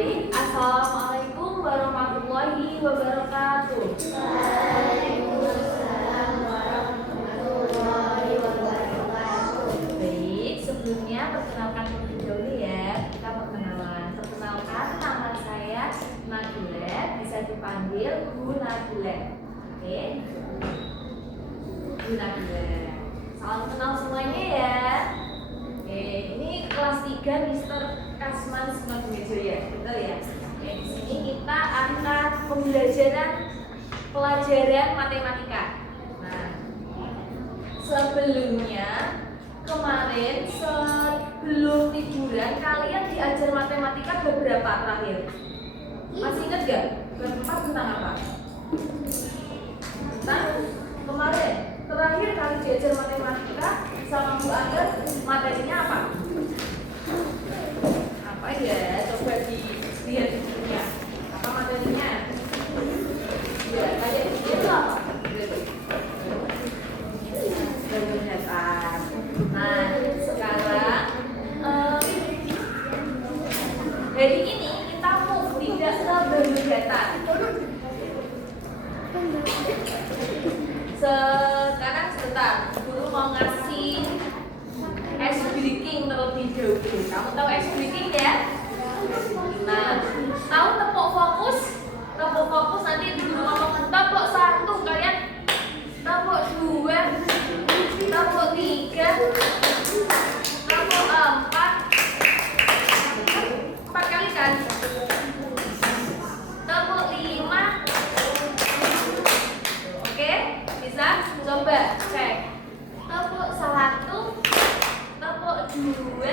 Baik, Assalamualaikum warahmatullahi wabarakatuh. Waalaikumsalam warahmatullahi wabarakatuh. Baik, sebelumnya perkenalkan terlebih dahulu ya. Kita perkenalan. Perkenalkan, nama saya Nabila, bisa dipanggil Bu Nabila. Oke, Bu Nabila. Salam kenal semuanya ya. Oke, ini kelas 3 Mr. Kasman Semanggimejoya, betul ya? Oke, di sini kita akan pembelajaran pelajaran matematika. Nah, sebelumnya kemarin sebelum liburan kalian diajar matematika beberapa terakhir. Masih ingat gak? Berempat tentang apa? Tentang kemarin terakhir kali diajar matematika sama Bu Angga, materinya apa? Apa ya? Coba dilihat di bukunya. Apa materinya? Ya, kayak itu apa? Dasar. Nah, sekarang hari ini kita move tidak ke baru data. Sekarang sebentar, guru mau ngasih ice breaking terlebih dahulu. Kamu tahu ice breaking ya? Nah, tahu tepuk fokus? Tepuk fokus nanti guru ngomong tepuk 1, kalian tepuk 2, tepuk 3, tepuk 4. 4 kali kan? Tepuk 5. Oke, bisa? Coba cek. Tepuk 1, tepuk 2,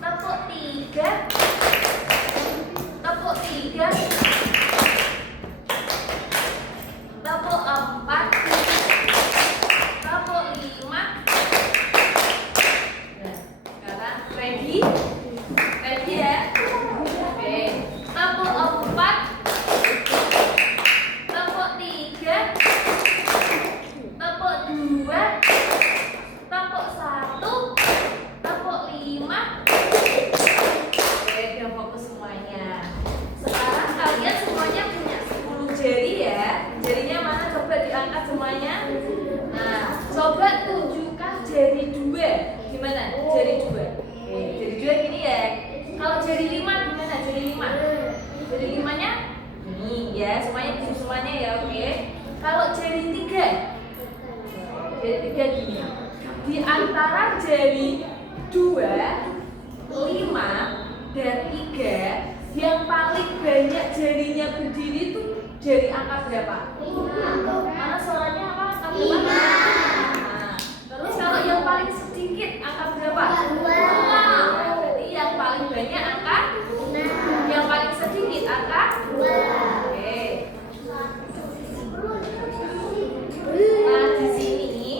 tepuk 3, tepuk 3, tepuk 4, tepuk 5. Nah, sekarang ready? Ready ya? Oke, tepuk 4, tepuk 3, tepuk 2, tepuk 1, tepuk 5. Oke, udah fokus semuanya. Sekarang kalian semuanya punya 10 jari ya. Jarinya mana? Coba diangkat semuanya. Nah, coba tunjukkan jari 2. Gimana? Jari 2. Oke, jari 2 gini ya. Kalau jari 5 gimana? Jari 5. Jari 5-nya ini ya, semuanya gini semuanya ya, oke. Kalau jari 3. Jari 3 gini. Di antara jari 2, 5, dan 3, yang paling banyak jarinya berdiri itu jari angka berapa? 5. Mana suaranya apa? Angka berapa? 5. Nah, terus kalau yang paling sedikit angka berapa? 2. Nah, berarti yang paling banyak angka 6. Yang paling sedikit angka 2. Oke. Nah, di sini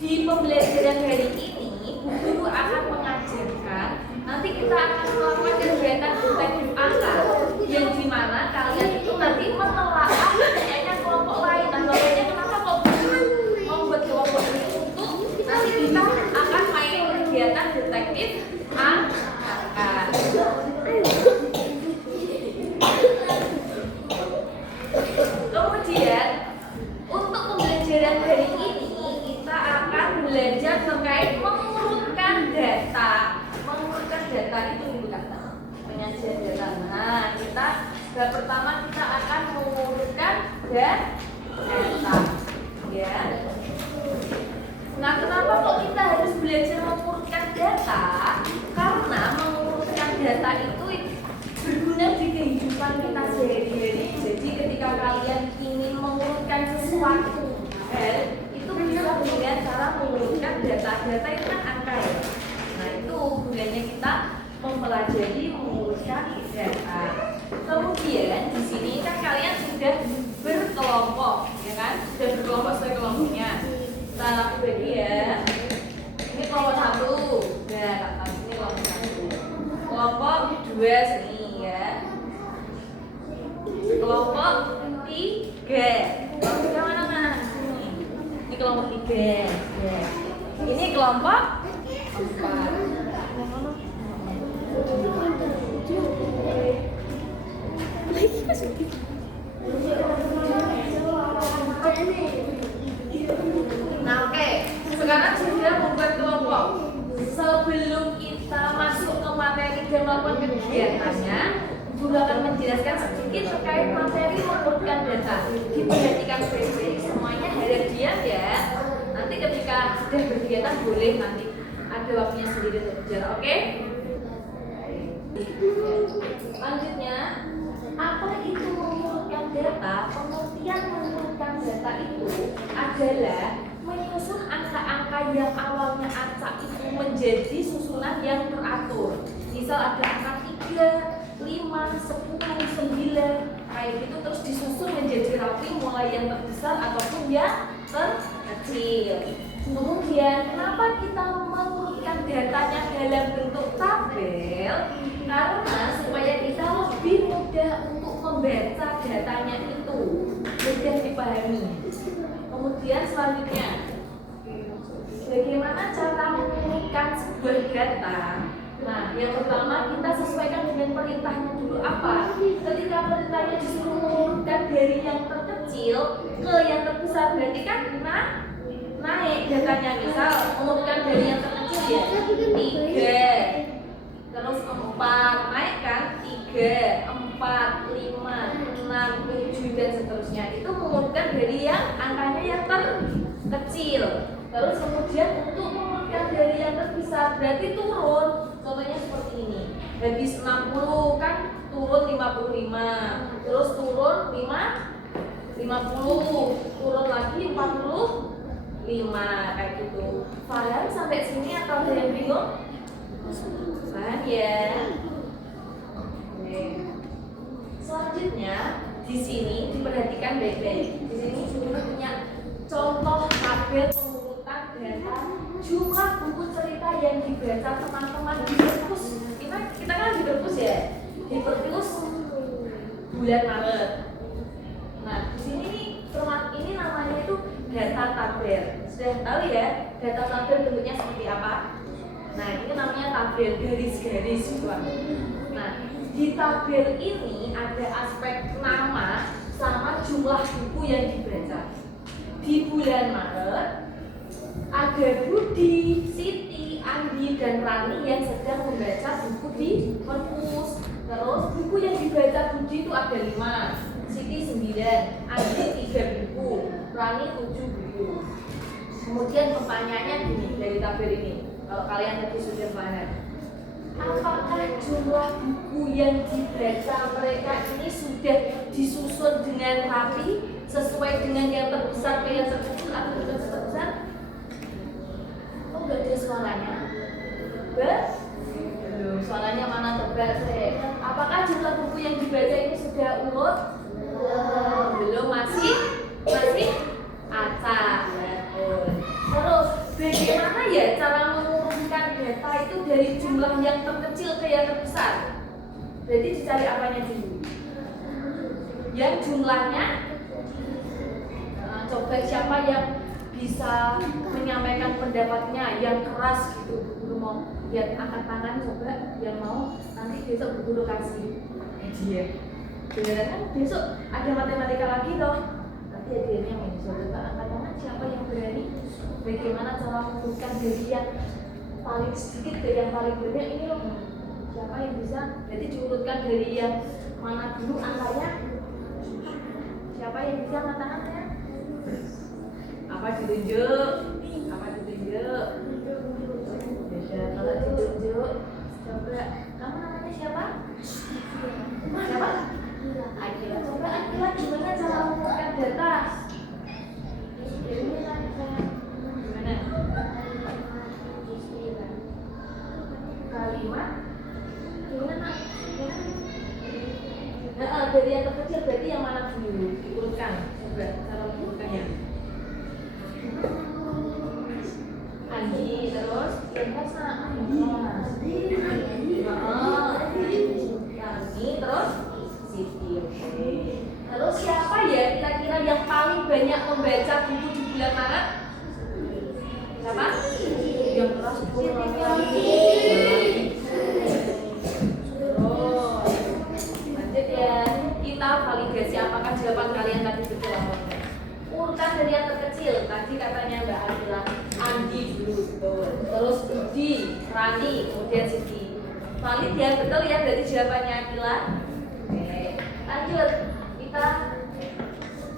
di pembelajaran hari ini guru akan mengajarkan, nanti kita akan melakukan kegiatan detektif angka yang dimana kalian itu nanti menelaah adanya kelompok lain. Nah, bapaknya kenapa kok membuat kelompok ini untuk nanti kita akan main kegiatan detektif angka. Kemudian untuk pembelajaran hari ini kita akan belajar terkait mengurutkan data. Mengurutkan data itu bukan penyajian data. Nah, kita bab pertama kita akan mengurutkan data. Ya. Nah, kenapa kok kita harus belajar mengurutkan data? Karena mengurutkan data itu berguna di kehidupan kita sehari-hari. Jadi ketika kalian ingin mengurutkan sesuatu hal, itu bisa dengan cara mengurutkan data. Data itu kan angka ya. Nah, itu gunanya kita mempelajari mengurutkan data. Kemudian di sini kan kalian sudah berkelompok, ya kan? Sudah berkelompok sesuai kelompoknya. Kita lakukan bagi ya. Ini kelompok 1. Nah, ini kelompok 1. Kelompok 2 sini ya. Kelompok 3. Kelompok yang mana mas? Ini kelompok 3 ya. Ini kelompok 4. Nah, oke. Sekarang sudah membuat kelompok. Sebelum kita masuk ke materi dan melakukan kegiatannya, Guru akan menjelaskan sedikit terkait materi mengumpulkan data. Diperhatikan baik-baik, semuanya harap diam ya. Nanti ketika sudah berkegiatan boleh nanti ada waktunya sendiri untuk bicara, oke? Selanjutnya, apa itu mengumpulkan data? Pengertian mengumpulkan data itu adalah menyusun angka-angka yang awalnya acak itu menjadi susunan yang teratur. Misal ada angka 3, 5, 10, 9 kayak gitu, terus disusun menjadi rapi mulai yang terbesar ataupun yang terkecil. Kemudian kenapa kita mengurutkan datanya dalam bentuk tabel? Karena supaya kita lebih mudah untuk membaca datanya itu, mudah dipahami. Kemudian selanjutnya, bagaimana cara mengurutkan sebuah data? Nah, yang pertama kita sesuaikan dengan perintahnya dulu apa? Ketika perintahnya disuruh mengurutkan dari yang terkecil ke yang terbesar, berarti kan naik datanya. Misal mengurutkan dari yang terkecil ya 3, terus 4, naik kan 3, 4, 5, 6, 7 dan seterusnya. Itu mengurutkan dari yang angkanya yang terkecil. Terus kemudian untuk mengurutkan dari yang terbesar berarti turun. Contohnya seperti ini. Habis 60 kan turun 55. Terus turun 50. Turun lagi 45 kayak gitu. Paham sampai sini atau ada yang bingung? Paham ya? Oke. Selanjutnya di sini diperhatikan baik-baik. Di sini Guru punya contoh tabel pengurutan data jumlah buku cerita yang dibaca teman-teman di perpus. Kita kan di perpus ya, di perpus bulan Maret. Nah di sini ini namanya itu data tabel. Sudah tahu ya data tabel bentuknya seperti apa? Nah ini namanya tabel garis-garis gitu. Nah di tabel ini ada aspek nama sama jumlah buku yang dibaca. Di bulan Maret ada Budi, Siti, Andi, dan Rani yang sedang membaca buku di perpus. Terus buku yang dibaca Budi itu ada 5, Siti 9, Andi 3 buku, Rani 7 buku. Kemudian pertanyaannya gini dari tabel ini, kalau kalian tadi sudah paham, apakah jumlah buku yang dibaca mereka ini sudah disusun dengan rapi sesuai dengan yang terbesar ke yang terkecil atau yang terbesar? Oh, enggak ada suaranya. Belum. Suaranya mana tebak sih? Apakah jumlah buku yang dibaca ini sudah urut? Belum, masih acak. Terus bagaimana ya cara mengurutkan data itu dari jumlah yang terkecil ke yang terbesar? Berarti dicari apanya dulu? Yang jumlahnya. Coba siapa yang bisa menyampaikan pendapatnya yang keras gitu. Guru mau lihat angkat tangan, coba yang mau nanti besok guru kasih hadiah. Beneran kan besok ada matematika lagi loh. Nanti hadiahnya mau coba angkat tangan siapa yang berani. Bagaimana cara mengurutkan dari yang paling sedikit ke yang paling banyak ini loh. Siapa yang bisa? Jadi diurutkan dari yang mana dulu angkanya. Siapa yang bisa angkat tangannya? Apa ditunjuk? Beda kalau ditunjuk. Coba, kamu namanya siapa? Siapa? Akila. Coba Akila gimana cara mengumpulkan data? Gimana? Kalimat? Gimana? Nah, dari yang terkecil berarti yang mana dulu diurutkan? Coba cara mengurutkannya. Andi, terus yang mana? Rani, terus Siti. Terus siapa ya kira-kira yang paling banyak membaca buku di bulan Maret? Siapa? Yang keras jawaban kalian tadi betul atau enggak? Urutan dari yang terkecil, tadi katanya Mbak Akila, Andi dulu betul. Terus Budi, Rani, kemudian Siti. Valid ya, betul ya berarti jawabannya Akila. Oke, lanjut. Kita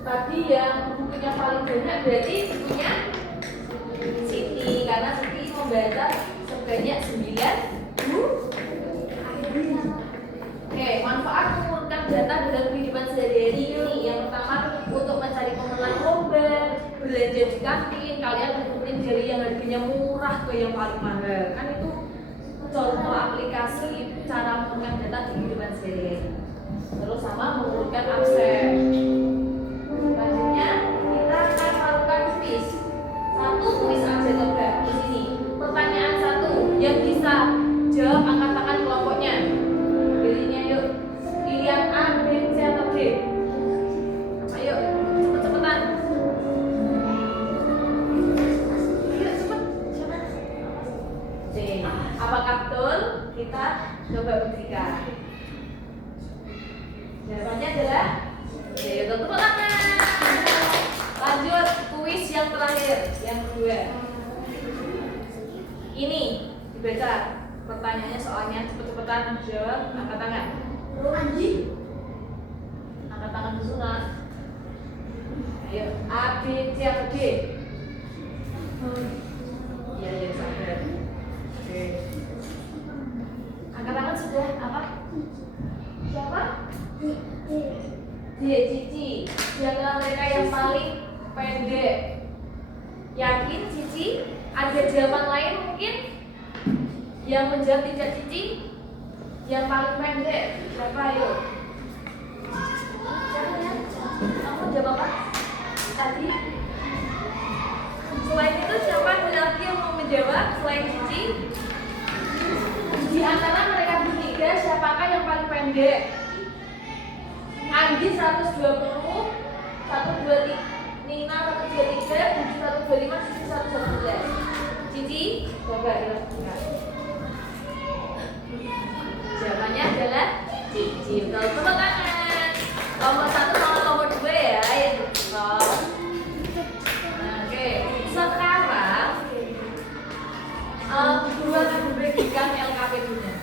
tadi yang bukunya paling banyak berarti bukunya Siti, karena Siti membaca sebanyak 9 buku. Oke, manfaat mengumpulkan data dalam kehidupan sehari-hari ini. Yang pertama, untuk mencari pemenang lomba, belanja di kantin, kalian menentuin dari yang harganya murah ke yang paling mahal. Kan itu contoh aplikasi cara mengumpulkan data di kehidupan sehari-hari. Terus sama mengumpulkan absen. Selanjutnya, kita akan melakukan kuis. Satu kuis aja coba di sini. Pertanyaan satu yang bisa jawab angkat tangan kelompoknya. Pilihnya yuk. Pilihan A, B, C atau D. Ayo, cepet-cepetan. Yuk, cepet. Siapa? C. Apakah betul? Kita coba buktikan. Jawabannya adalah C. Tepuk tangan. Lanjut, kuis yang terakhir, yang kedua. Ini dibaca pertanyaannya, soalnya cepet-cepetan jawab, angkat tangan. Anjing. Angkat tangan susunan. Ayo, A, B, C atau D? Iya, ya, sabar. Oke. Angkat tangan sudah apa? Siapa? D, Cici. Di antara mereka yang paling pendek. Yakin Cici? Ada jawaban lain mungkin? Yang menjawab tidak Cici? Yang paling pendek siapa? Ayo. Kamu jawab apa? Tadi? Selain itu siapa lagi yang mau menjawab selain Cici? Di antara mereka bertiga siapakah yang paling pendek? Andi 120, 123, Nina 123, Budi 125, Cici 119. Cici, coba dilakukan. Jawabannya adalah Cici. Kalau tepuk tangan. Nomor 1 sama nomor 2 ya yang betul. Nah, oke. Sekarang guru akan membagikan LKPD-nya.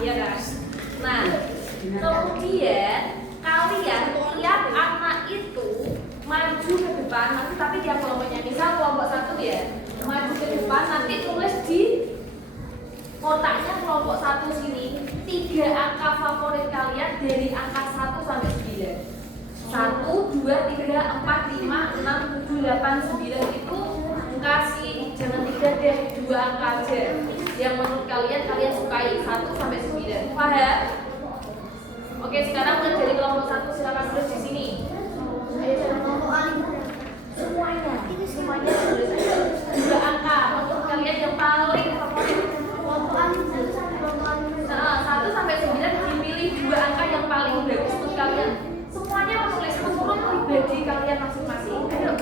Ya kan? Nah, kemudian kalian lihat anak itu maju ke depan, nanti tapi dia kelompoknya, misal kelompok 1 ya, maju ke depan, nanti tulis di kotaknya kelompok 1 sini 3 angka favorit kalian dari angka 1 sampai 9. 1, 2, 3, 4, 5, 6, 7, 8, 9 itu kasih, jangan 3 deh, 2 angka aja yang menurut kalian sukai, 1 sampai 9. Paham? Oke, sekarang mulai dari kelompok 1 silakan tulis di sini. Ayo kelompok A. Semuanya tulis aja 2 angka menurut kalian yang paling favorit. Kelompok A. Nah, 1 sampai 9 dipilih 2 angka yang paling bagus untuk kalian. Semuanya tulis menurut pribadi kalian masing-masing. Ayo.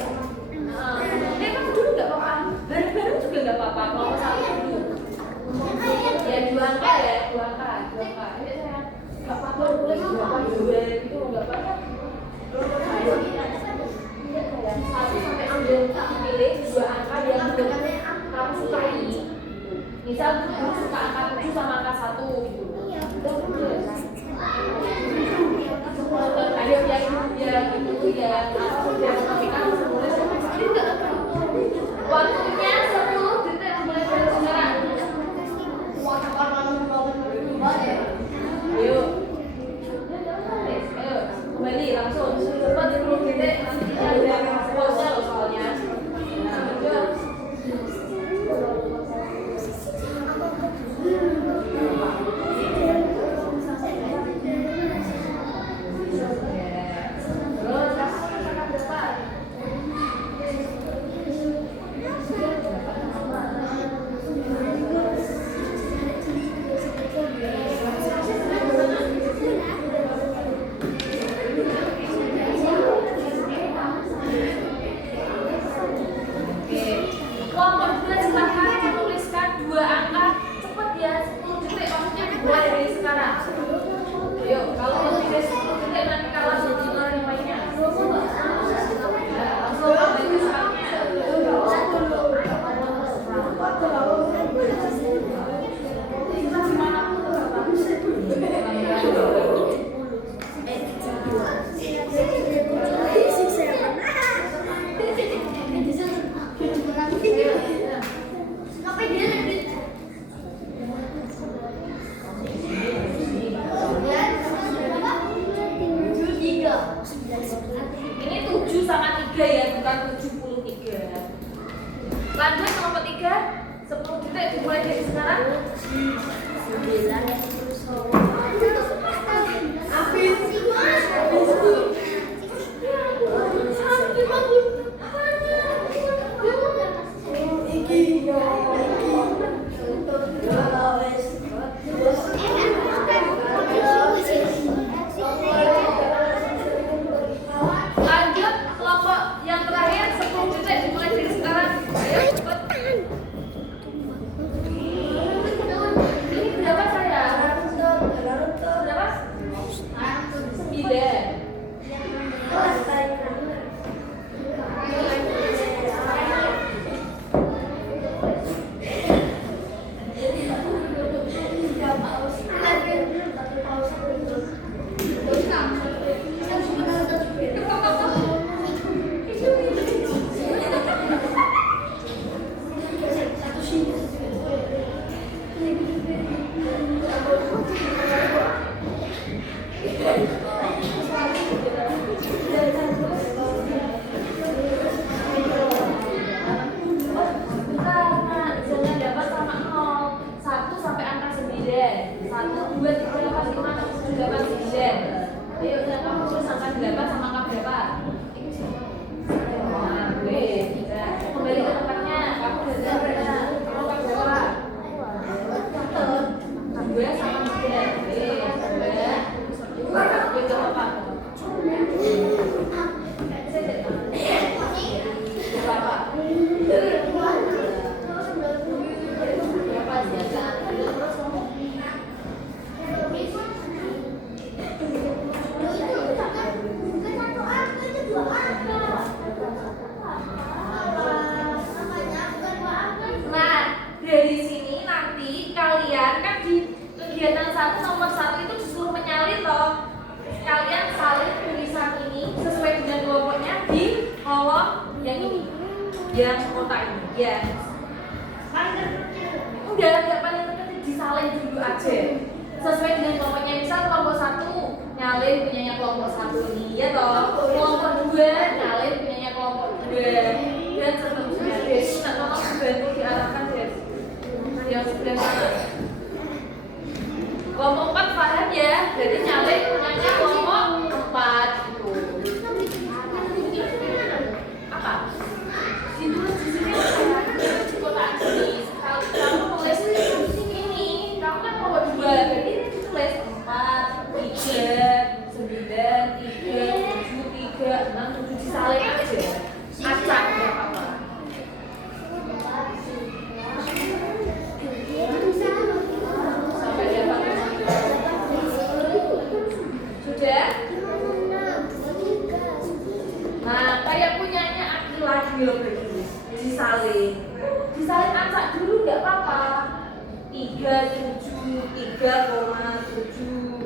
Kamu dulu nggak apa-apa, bareng-bareng juga nggak apa-apa. Kelompok 1 dulu. Ya 2 angka ya, 2 angka. Ayo saya nggak apa-apa tulis 2 angka 2 gitu nggak apa-apa. misal guru suka angka 7 sama angka 1 gitu. Ayo yang itu ya udah matematika nulis waktunya 10 detik mulai dari sekarang. Ayo kembali langsung cepat 10 detik nanti kita ada pause loh soalnya. Ini 7 sama 3 ya, bukan 73. Lanjut nomor 3, 10 detik dimulai dari sekarang. 1 itu disuruh menyalin loh. Kalian salin tulisan ini sesuai dengan kelompoknya di kolom yang ini, yang kotak ini ya. Udah, nggak paling penting disalin dulu aja sesuai dengan kelompoknya. Misal kelompok 1 nyalin punyanya kelompok 1 ini ya toh, kelompok 2 nyalin punyanya kelompok 2 dan seterusnya. Jadi nak tolong bantu diarahkan dari yang sebelah sana. Kelompok 4 paham ya, jadi nyalin punyanya kelompok 4 gitu. Apa? Ditulis di sini di kotak ini. Kalau kamu nulis ini, kamu kan kelompok 2, jadi ini ditulis 4, 3, 9, 3, 7, 3, 6, 7 disalin aja. Acak ya apa? Sudah? Nah, kayak punyanya Akila Gil begini, disalin acak dulu nggak apa-apa. 37, 3,7.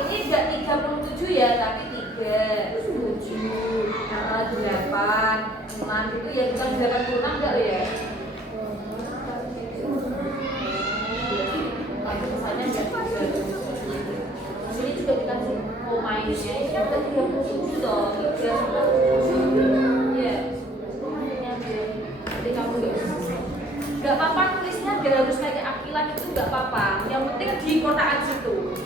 Ini enggak 37 ya, tapi 3, 7, 8, 6 itu ya bukan 86 enggak ya? Tapi kesannya enggak 37. Di sini juga kita koma ini kan ada 37 loh, 3 sama 7. Ya. Jadi kamu enggak apa-apa tulisnya enggak harus kayak Akilan itu enggak apa-apa. Yang penting di kotaan situ.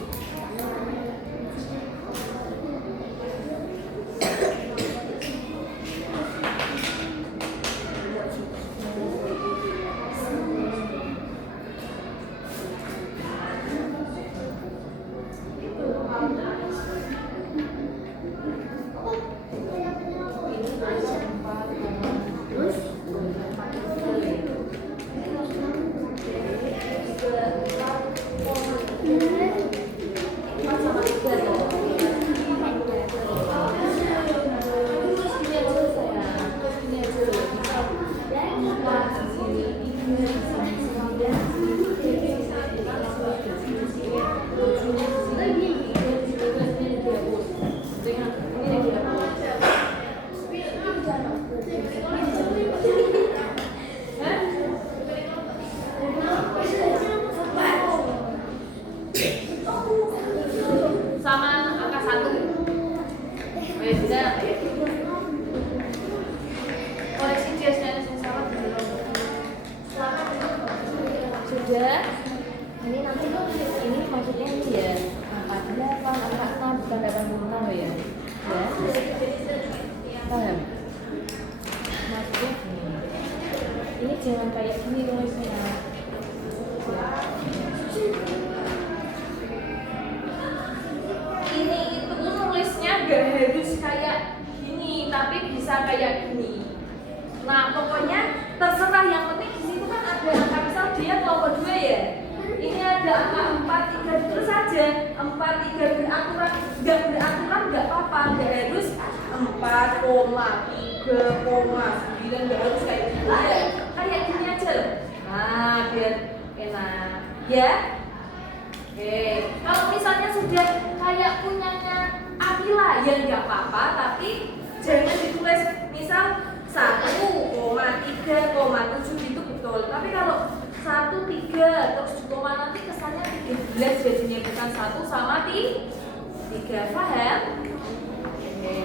Sudah. Ini nanti ini maksudnya ini ya 48, 46 bukan 86 ya. Ya. Paham? Maksudnya gini. Ini jangan kayak gini nulisnya. Ini itu nulisnya gak harus kayak gini, tapi bisa kayak gini. Nah, pokoknya terserah, yang penting di situ kan ada angka, misal dia kelompok 2 ya. Ini ada angka 4, 3 terus saja. 4, 3 beraturan, enggak apa-apa, enggak harus 4,3,9 enggak harus kayak gini. Ya, kayak gini aja loh. Nah, biar enak. Ya. Oke, kalau misalnya sudah kayak punyanya Akila ya enggak apa-apa, tapi jangan ditulis misal 1,3,7 itu betul. Tapi kalau 1, 3 terus koma nanti kesannya 13 jadinya bukan 1 sama 3. Paham? Oke.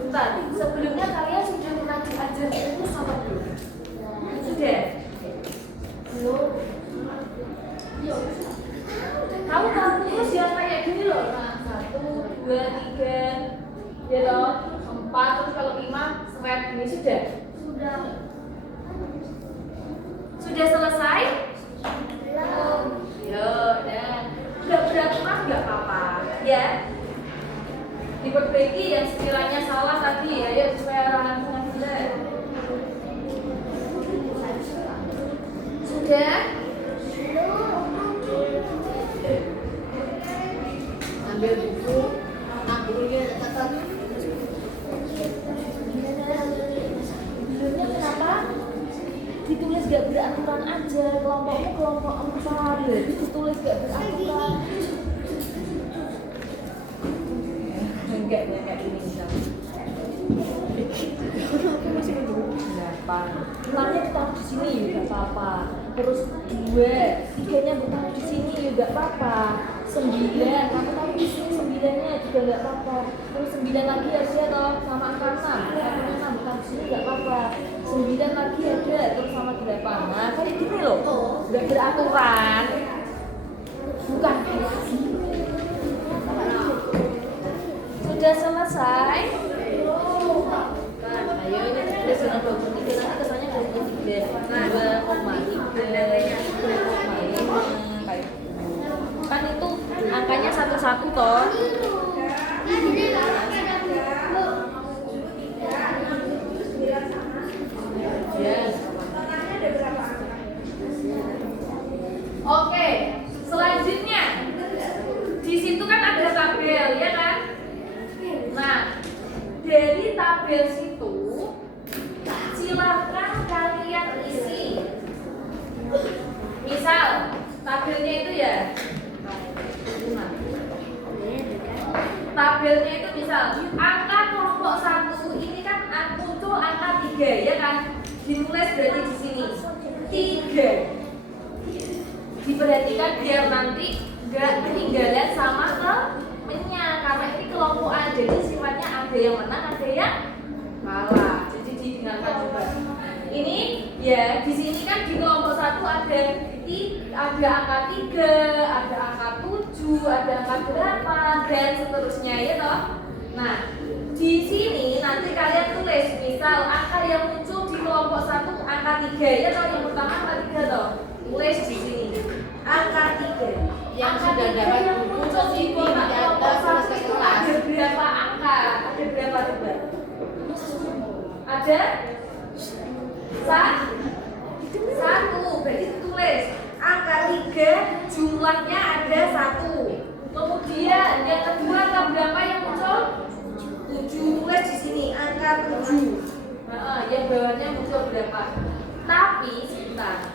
Bentar, sebelumnya kalian sudah pernah diajar itu sama belum? Sudah? Belum? Kamu terus yang kayak gini loh. Nah, 1, 2, 3 ya toh, 4, terus kalau 5 seret ini sudah? Sudah selesai? Belum. Yuk, dan udah beraturan nggak apa-apa ya. Diperbaiki yang sekiranya salah tadi, ayo supaya langsung aja. Sudah? Ambil buku, bukunya catat. Sebelumnya kenapa ditulis gak beraturan aja? Kelompokmu kelompok 4, jadi ditulis gak beraturan. Enggak ini misalnya. Aku masih menunggu 8. Nilainya ditaruh di sini ya gak apa-apa. Terus 2, 3-nya ditaruh di sini ya gak apa-apa. 9, kamu taruh di sini 9-nya juga gak apa-apa. Terus 9 lagi harusnya toh sama angka 6. Angka 6 ditaruh di sini gak apa-apa. 9 lagi ada terus sama 8. Nah, kayak gini loh. Udah beraturan. Bukan kayak gini. Sudah selesai? Ayo ini tulis dengan 23, nanti kesannya 23. 2,3 kayak kan itu angkanya satu-satu toh. Yes. Oke, selanjutnya di situ kan ada tabel ya kan. Nah, dari tabel situ silahkan tabelnya itu ya. Tabelnya itu misal angka kelompok 1 ini kan muncul angka 3 ya kan? Ditulis berarti di sini 3. Diperhatikan biar nanti nggak ketinggalan sama temennya karena ini kelompok A, jadi sifatnya ada yang menang ada yang kalah. Jadi didengarkan juga. Ini ya di sini kan di kelompok 1 ada angka 3, ada angka 7, ada angka 8 dan seterusnya ya toh. Nah, di sini nanti kalian tulis misal angka yang muncul di kelompok 1 angka 3 ya toh, yang pertama angka 3 toh. Tulis di sini angka 3. Yang Angka sudah 3 dapat yang buku muncul di positif di kelompok atas 1 itu kelas. ada berapa angka? Ada berapa coba? Ada satu, berarti tulis angka 3 jumlahnya ada 1. Kemudian yang kedua angka berapa yang muncul? 7, tulis di sini angka 7. Nah, yang bawahnya muncul berapa? Tapi sebentar,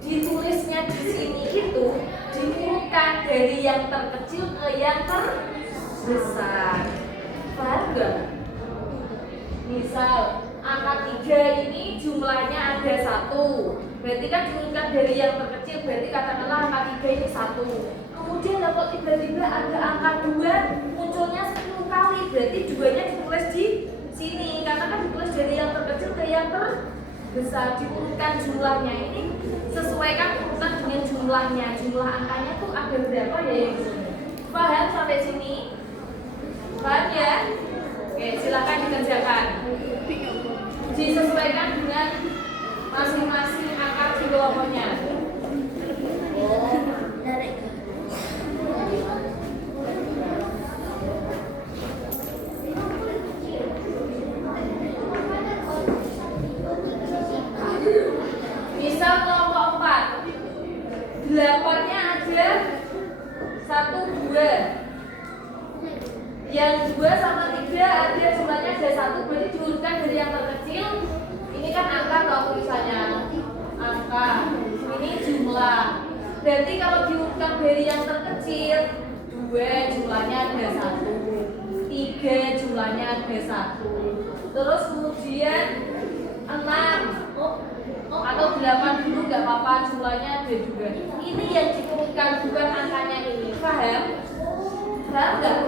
ditulisnya di sini itu diurutkan dari yang terkecil ke yang terbesar. Paham nggak? Misal angka 3 ini jumlahnya ada 1. Berarti kan diurutkan dari yang terkecil, berarti katakanlah angka 3 ini 1. Kemudian kalau tiba-tiba ada angka 2 munculnya 10 kali, berarti 2-nya ditulis di sini karena kan ditulis dari yang terkecil ke yang terbesar. Diurutkan jumlahnya ini sesuaikan urutan dengan jumlahnya. Jumlah angkanya tuh ada berapa ya yang di sini. Paham sampai sini? Paham ya? Oke, silakan dikerjakan. Disesuaikan dengan masing-masing angka di kelompoknya. Misal kelompok 4, 8-nya ada 1, 2. Yang 2 sama 3 ada jumlahnya ada 1, berarti diurutkan dari yang terkecil. Ini kan angka atau tulisannya angka, ini jumlah. Berarti kalau diurutkan dari yang terkecil, 2 jumlahnya ada 1, 3 jumlahnya ada 1. Terus kemudian 6 atau 8 dulu nggak apa-apa, jumlahnya ada 2. Ini yang diurutkan, bukan angkanya ini. Paham? Paham nggak?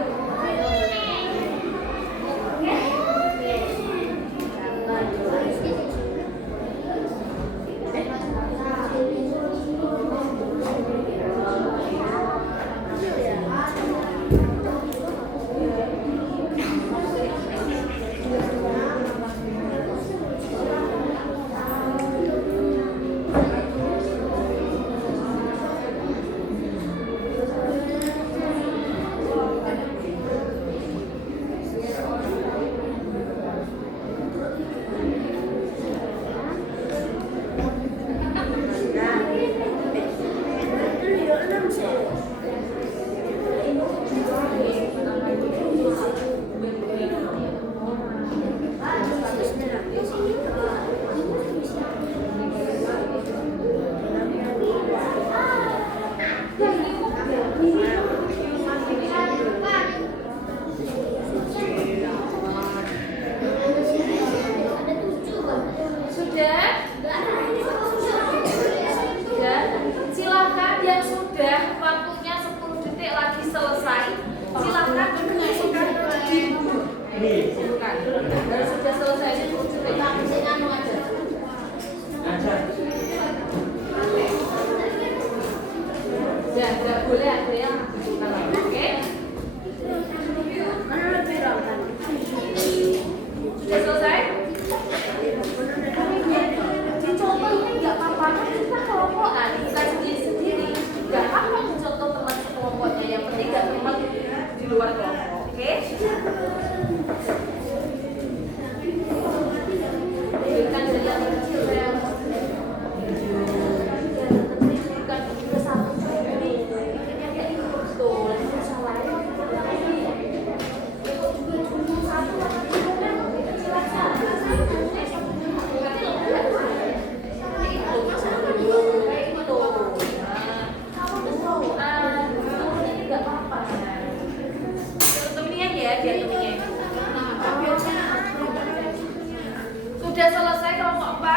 Sudah selesai kelompok 4?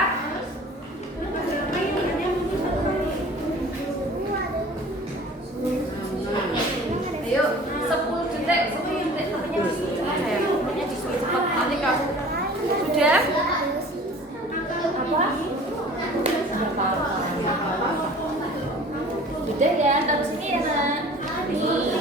Ayo, 10 detik, 10 detik temennya cepat ya. Temennya disuruh cepat. Nanti kamu sudah? Apa? Sudah ya, taruh sini ya nak. Nih.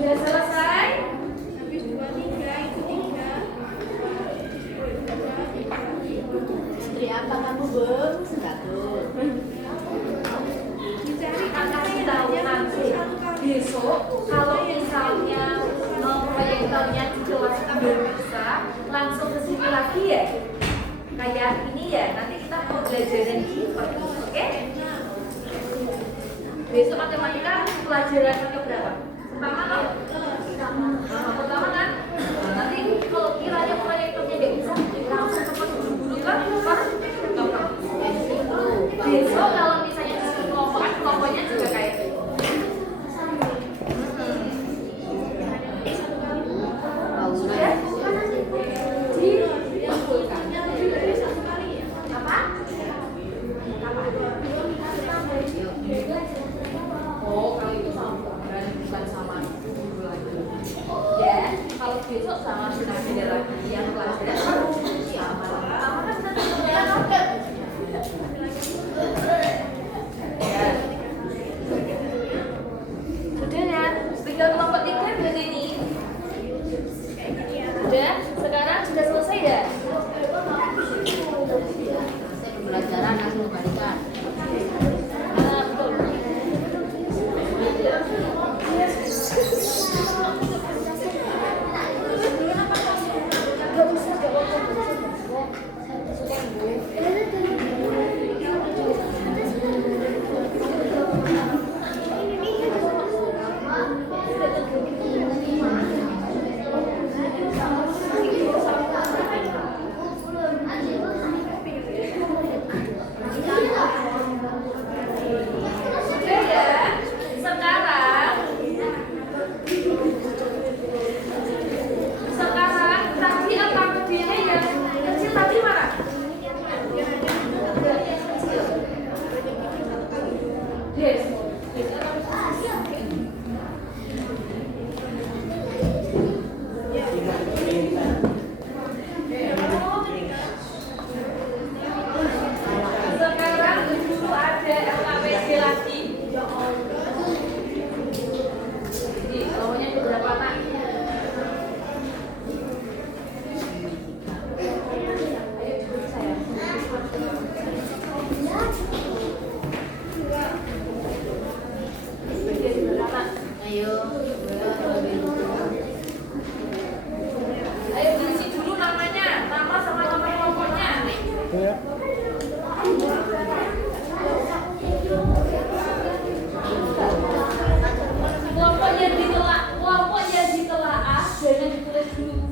Sudah selesai? Istri apa kamu, Bung? Satu. Kasih tahu nanti besok kalau misalnya proyektornya di kelas belum bisa langsung ke sini lagi ya kayak ini ya nanti kita mau belajaran di oke? Besok matematika pelajaran ke berapa? Pertama kan? Pertama kan? Nanti kalau kiranya proyektornya nggak bisa langsung ke guru kan? Besok kalau misalnya kelompoknya juga kayak gitu. Sudah? Dikumpulkan. Apa? Oh, kalau itu sama bukan sama guru lagi. Ya, kalau besok sama beda lagi yang pelajaran sama. Pertama kan kita sudah ya, tinggal kelompok 3 berarti ini. Sudah, sekarang sudah selesai ya? Pembelajaran langsung kembalikan. Betul. Sudah ya, sekarang tadi apa bedanya yang kecil tadi mana? Yes. Sekarang dulu ada LKPD lagi. Ini nomornya berapa nak? Ayo duduk saya. Ayo. Ayo diisi dulu namanya, nama sama nama kelompoknya. Kelompok yang ditelaah jangan ditulis dulu.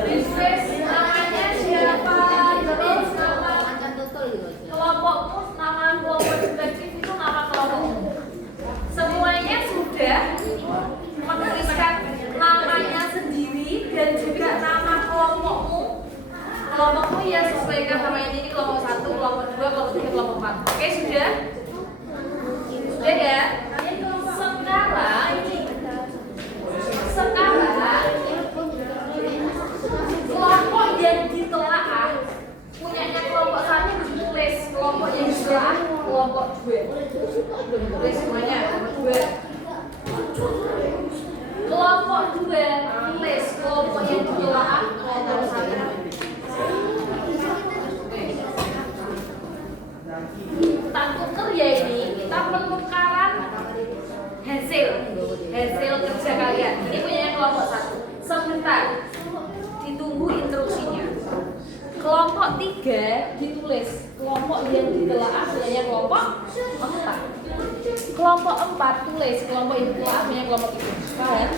Bisnis namanya siapa? Terus nama kelompokmu, nama kelompok subjektif itu nama kelompokmu. Semuanya sudah menuliskan namanya sendiri dan juga nama kelompokmu. Kelompokmu ya sesuaikan sama ini kelompok 1, kelompok 2, kelompok 3, kelompok 4. Oke sudah? Sudah ya? Sekarang kelompok yang ditelaah punyanya kelompok 1 ditulis, kelompok yang ditelaah kelompok 2 tulis semuanya kelompok 2, kelompok 2 tulis kelompok yang ditelaah kelompok 1. kelompok 3 ditulis kelompok yang ditelaah nilainya kelompok 4. Kelompok 4 tulis kelompok yang ditelaah nilainya kelompok 3. Paham?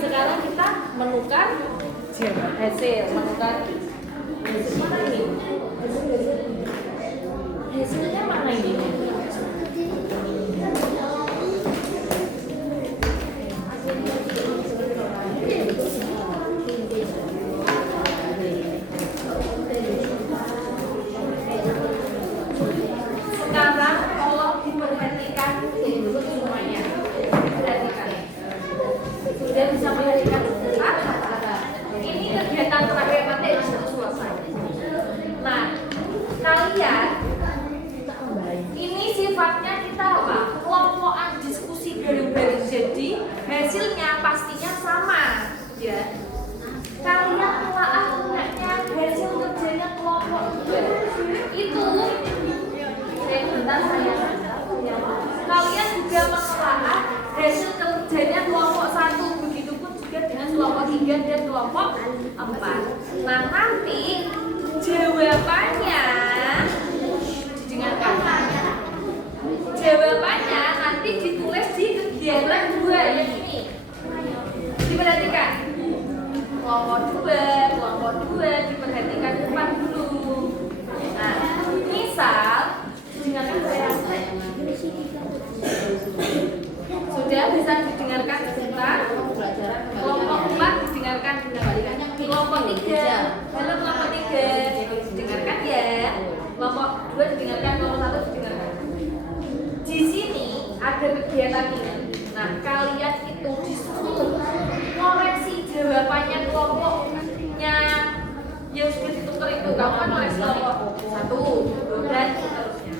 Sekarang kita menukar hasil, menukar hasil mana ini? Hasilnya mana ini? Sekarang tolong diperhatikan semuanya. Perhatikan. Sudah bisa perhatikan sebentar? Ini kegiatan terakhir materi sudah selesai. Nah, kalian ini sifatnya kita apa? Kelompokan diskusi bareng-bareng. Jadi hasilnya pastinya sama, ya. Kalian telah punyanya hasil kerjanya kelompok itu. Sebentar saya. Kalian juga menelaah hasil kerjanya kelompok 1, begitupun juga dengan kelompok 3 dan kelompok 4. Nah, nanti jawabannya didengarkan. Jawabannya nanti ditulis di kegiatan 2 yang ini. Diperhatikan. Kelompok 2 diperhatikan depan dulu. Nah, misal didengarkan saya. Sudah bisa didengarkan sebentar. Kelompok 4 didengarkan kembalikannya. Kelompok 3, halo kelompok 3 didengarkan ya. Kelompok 2 didengarkan, kelompok 1 didengarkan. Di sini ada kegiatan ini. Nah, kalian itu disuruh koreksi jawabannya kelompoknya yang sudah ditukar itu. Kamu kan koreksi kelompok 1, 2 dan seterusnya.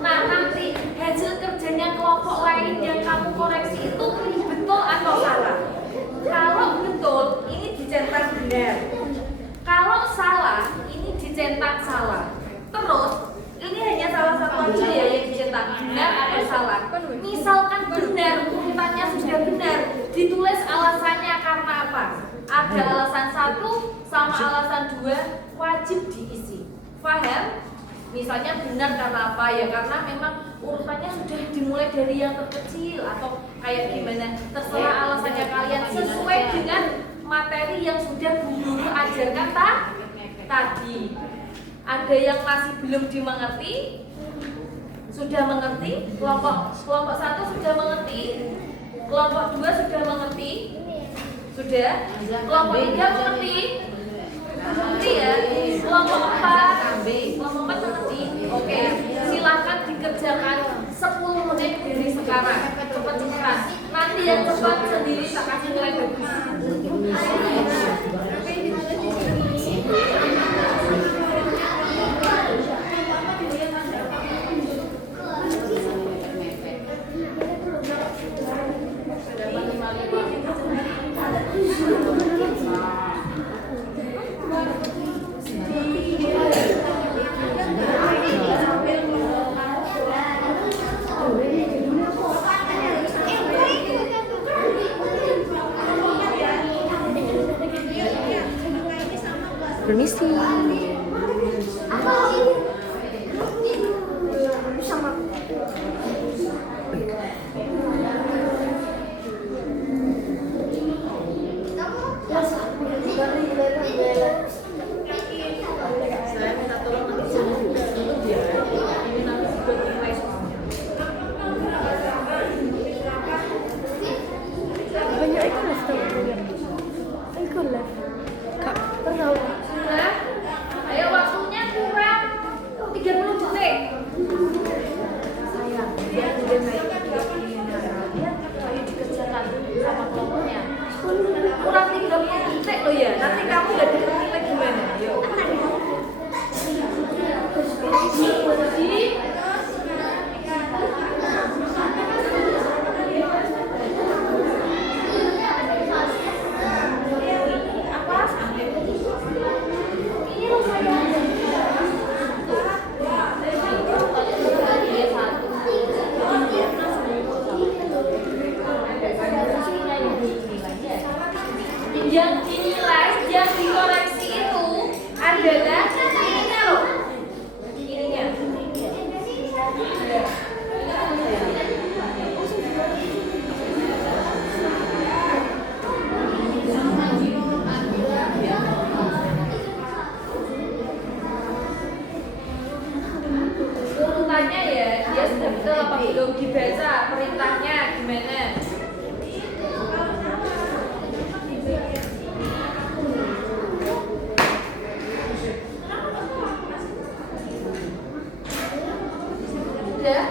Nah, nanti hasil kerjanya kelompok lain yang kamu koreksi itu betul atau salah. Kalau betul, ini dicetak benar. Kalau salah, ini dicetak salah. Terus, ini hanya salah satu aja ya yang dicetak benar atau salah. Misalkan benar, urutannya sudah benar, ditulis alasannya karena apa? Ada alasan 1 sama alasan 2 wajib diisi. Paham? Misalnya benar karena apa ya? Karena memang urutannya sudah dimulai dari yang terkecil atau kayak gimana. Terserah alasannya kalian sesuai dengan materi yang sudah Bu Guru ajarkan tadi. Ada yang masih belum dimengerti? Sudah mengerti? Kelompok 1 sudah mengerti? Kelompok 2 sudah mengerti? Sudah? Kelompok 3 mengerti? Mengerti ya? Kelompok 4 mengerti? Oke, silakan dikerjakan 10 menit dari sekarang. Cepat-cepat. Nanti yang cepat sendiri tak kasih nilai bagus. Permisi. Saya minta tolong nanti tutup ya. Ini nanti sudah dimulai. Banyak ikan lah setelah ikan lah. Kak, pernah Sudah? Ayo waktunya kurang belum dibaca perintahnya gimana? Udah?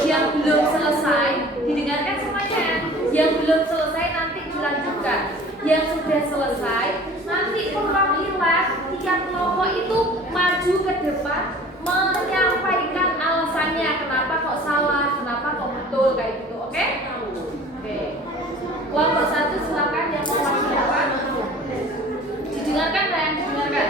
Yang belum selesai didengarkan semuanya. Yang belum selesai nanti dilanjutkan. Yang sudah selesai nanti perwakilan tiap kelompok itu maju ke depan menyampaikan alasannya kenapa kok salah, kenapa kok betul kayak gitu. Oke? Oke. Kelompok 1 silakan yang mewakilkan. Didengarkan dan yang didengarkan.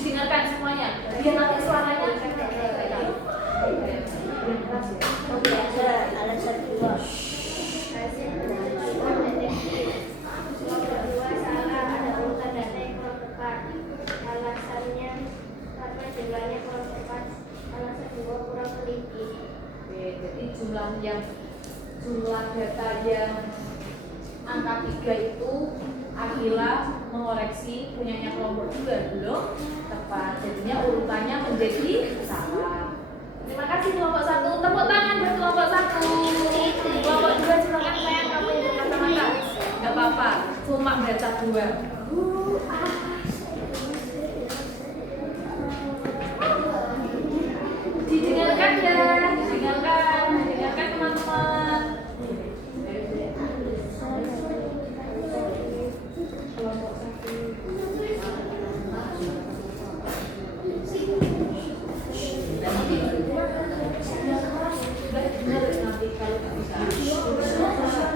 Dengarkan semuanya biar nanti suaranya Alasan kedua salah, ada urutan data yang kurang tepat. Alasannya karena jumlahnya kurang tepat. Alasan kedua kurang teliti. Oke, jadi jumlah data yang angka 3 itu Akila mengoreksi punyanya kelompok 2 belum tepat, jadinya urutannya menjadi salah. Terima kasih kelompok 1, tepuk tangan buat kelompok 1. Kelompok 2 silakan sayang kamu yang berkacamata. Gak apa-apa, cuma baca 2. Didengarkan ya, didengarkan teman-teman.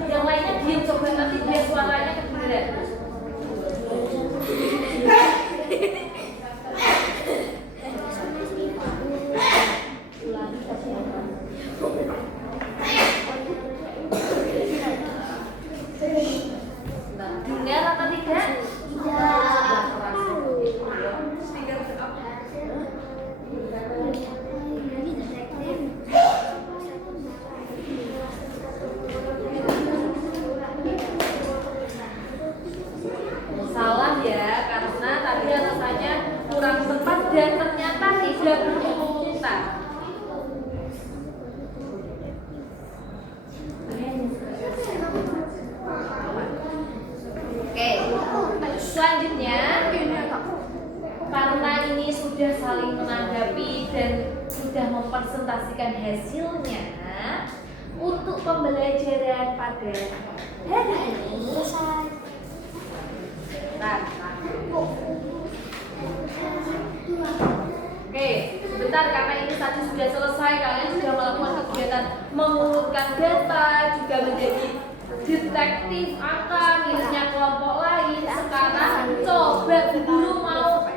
Yang lainnya diam, coba nanti biar suaranya kedengeran. Dengar atau tidak? Salah ya, karena tadi alasannya kurang tepat dan ternyata tidak berurutan. Oke, selanjutnya karena ini sudah saling menanggapi dan sudah sudah mempresentasikan hasilnya untuk pembelajaran pada hari ini. Bentar. Oke, sebentar karena ini tadi sudah selesai, kalian sudah melakukan kegiatan mengurutkan data, juga menjadi detektif angka miliknya kelompok lain. Sekarang coba Bu Guru mau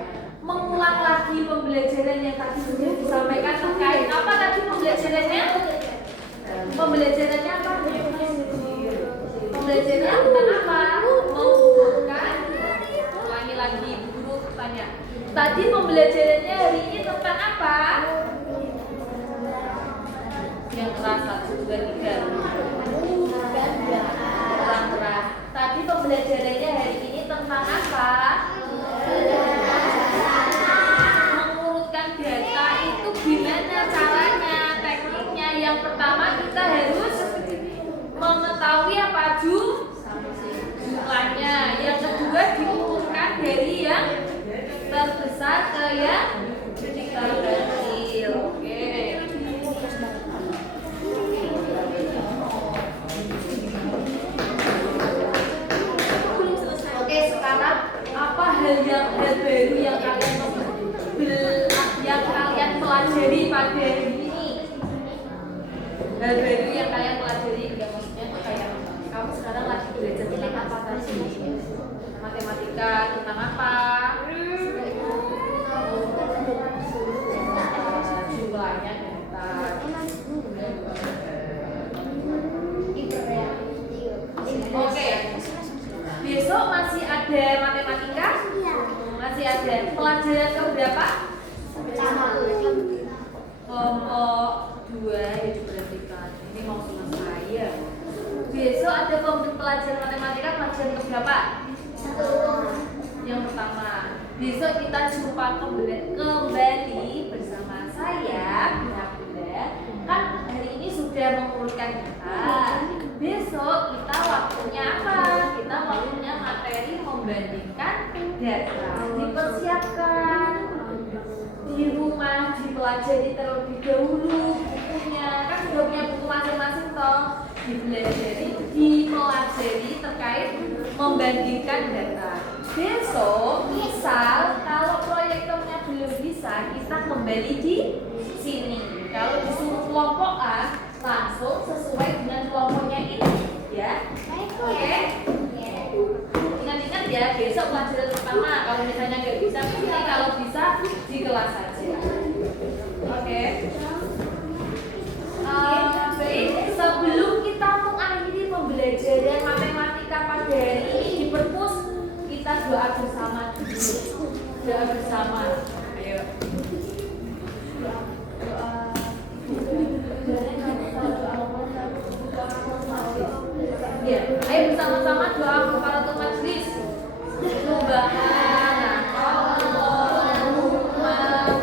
mengulang lagi pembelajaran yang tadi sudah disampaikan terkait apa tadi pembelajarannya? Pembelajarannya apa? Pembelajarannya tentang apa? Mengurutkan. Ulangi lagi, Bu Guru tanya. Tadi pembelajarannya hari ini tentang apa? Yang keras 1, 2, 3. Kurang keras. Tadi pembelajarannya hari ini tentang apa? Mengurutkan data itu gimana caranya, tekniknya? Yang pertama kita harus mengetahui apa jumlahnya. Yang kedua diurutkan dari yang terbesar ke yang terkecil. Oke. Oke, sekarang apa hal baru yang kalian pelajari pada hari ini? Hal baru yang kalian pelajari, ya maksudnya tuh kayak kamu sekarang lagi belajar tentang apa tadi? Matematika tentang apa? Jumlahnya data. Oke. Besok masih ada matematika? Masih ada. Pelajaran keberapa? Kelompok 2 ya diperhatikan. Ini mau selesai ya. Besok ada pelajaran matematika pelajaran keberapa? Yang pertama. Besok kita jumpa kembali bersama saya, Bunda. Kan hari ini sudah mengurutkan data. Besok kita waktunya apa? Kita waktunya materi membandingkan data. Dipersiapkan di rumah, dipelajari terlebih dahulu bukunya. Kan sudah punya buku masing-masing toh. Dipelajari terkait membandingkan data. Besok, misal kalau proyektornya belum bisa, kita kembali di sini. Kalau disuruh kelompok A, langsung sesuai dengan kelompoknya ini, ya. Oke? Ingat-ingat ya, besok pelajaran pertama. Kalau misalnya nggak bisa, nanti kalau bisa di kelas saja. Oke? Baik, sebelum kita mengakhiri pembelajaran matematika pada hari ini di perpus, kita doa bersama dulu. Doa bersama. Ayo. Ya, ayo bersama-sama doa kafaratul majlis. Subhanallahumma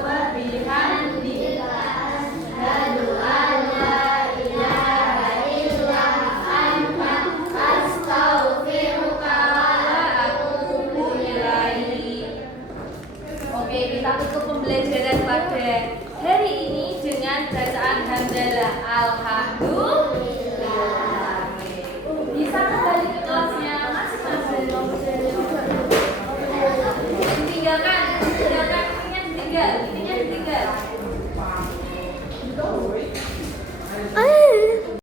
wa bihamdika asyhadu an la ilaha illa anta astaghfiruka wa atubu ilaik. Oke, kita tutup pembelajaran pada hari ini dengan bacaan hamdalah. Alhamdulillah. Bisa kembali ke kelasnya masing-masing. Ditinggalkan, ininya ditinggal.